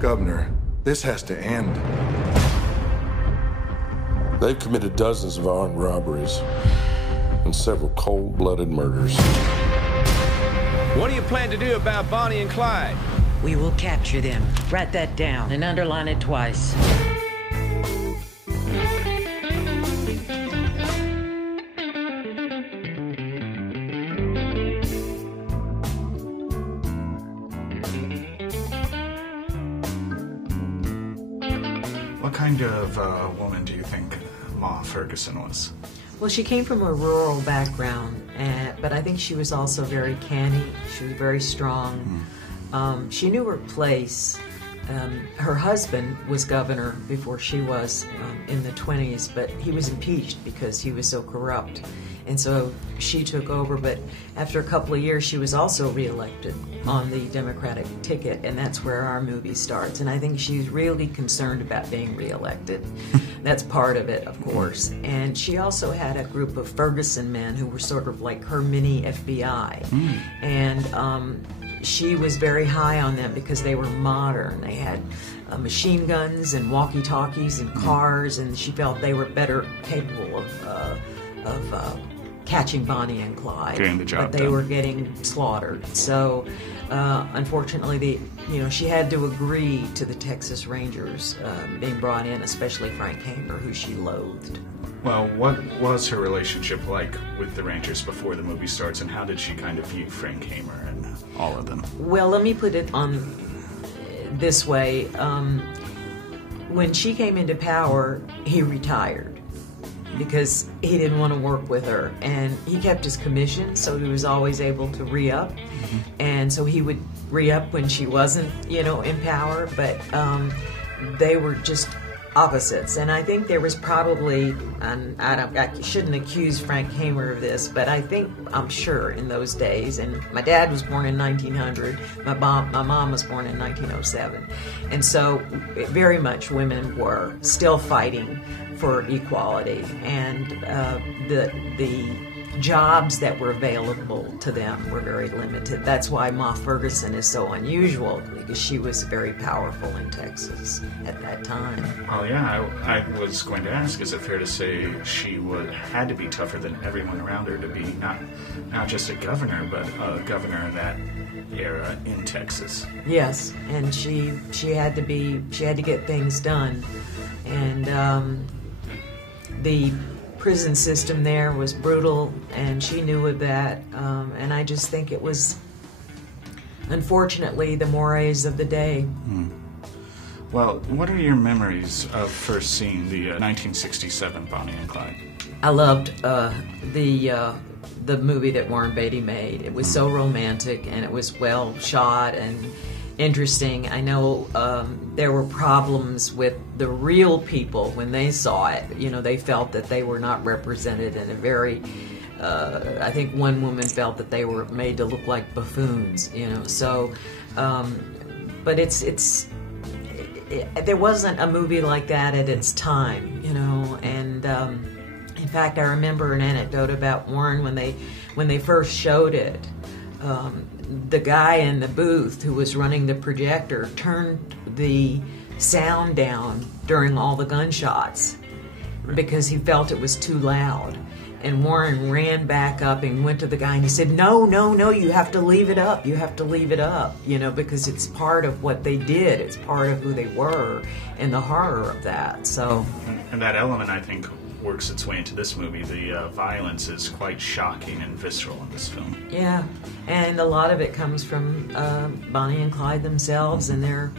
Governor, this has to end. They've committed dozens of armed robberies and several cold-blooded murders. What do you plan to do about Bonnie and Clyde? We will capture them. Write that down and underline it twice. What kind of woman do you think Ma Ferguson was? Well, she came from a rural background, but I think she was also very canny. She was very strong. She knew her place. Her husband was governor before she was in the 20s, but he was impeached because he was so corrupt. And so she took over, but after a couple of years, she was also reelected on the Democratic ticket, and that's where our movie starts. And I think she's really concerned about being reelected. That's part of it, of course. And she also had a group of Ferguson men who were sort of like her mini FBI. And she was very high on them because they were modern. They had machine guns and walkie-talkies and cars, and she felt they were better capable of catching Bonnie and Clyde. Getting the job but they done. were getting slaughtered. So, unfortunately, she had to agree to the Texas Rangers being brought in, especially Frank Hamer, who she loathed. Well, what was her relationship like with the Rangers before the movie starts, and how did she kind of view Frank Hamer and all of them? Well, let me put it on this way. When she came into power, he retired because he didn't want to work with her, and he kept his commission, so he was always able to re-up. And so he would re-up when she wasn't, in power, but they were just opposites. And I think there was probably, and I shouldn't accuse Frank Hamer of this, but I'm sure in those days, and my dad was born in 1900, my mom was born in 1907, and so very much women were still fighting for equality, and the jobs that were available to them were very limited. That's why Ma Ferguson is so unusual, because she was very powerful in Texas at that time. Well, yeah, I was going to ask, is it fair to say she had to be tougher than everyone around her to be not just a governor, but a governor in that era in Texas? Yes, and she had to get things done, and the prison system there was brutal, and she knew of that, and I just think it was, unfortunately, the mores of the day. Well, what are your memories of first seeing the 1967 Bonnie and Clyde? I loved the movie that Warren Beatty made. It was so romantic, and it was well shot and interesting. I know there were problems with the real people when they saw it. They felt that they were not represented in a very, I think one woman felt that they were made to look like buffoons, so, but there wasn't a movie like that at its time, and in fact, I remember an anecdote about Warren when they first showed it. The guy in the booth who was running the projector turned the sound down during all the gunshots because he felt it was too loud. And Warren ran back up and went to the guy and he said, no, you have to leave it up. You have to leave it up, because it's part of what they did. It's part of who they were and the horror of that. So, and that element, I think, works its way into this movie. The violence is quite shocking and visceral in this film. Yeah, and a lot of it comes from Bonnie and Clyde themselves and their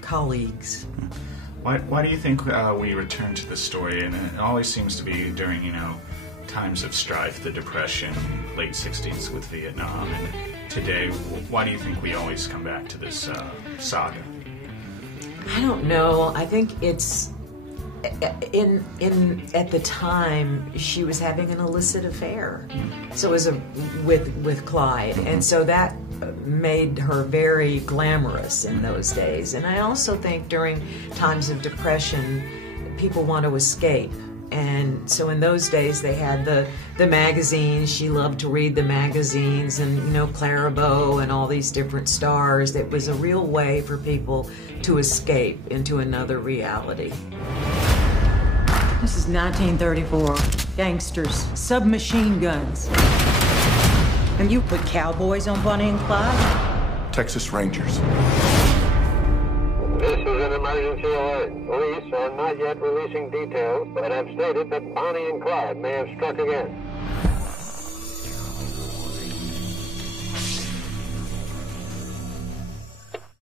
colleagues. Why do you think we return to the story? And it always seems to be during times of strife, the Depression, late 60s with Vietnam, and today. Why do you think we always come back to this saga? I don't know. I think it's at the time she was having an illicit affair, so it was with Clyde, and so that made her very glamorous in those days. And I also think during times of depression, people want to escape, And so in those days they had the magazines. She loved to read the magazines, and Clairbeau and all these different stars. It was a real way for people to escape into another reality. This is 1934. Gangsters, submachine guns. And you put cowboys on Bonnie and Clyde? Texas Rangers. This is an emergency alert. Police are not yet releasing details, but have stated that Bonnie and Clyde may have struck again.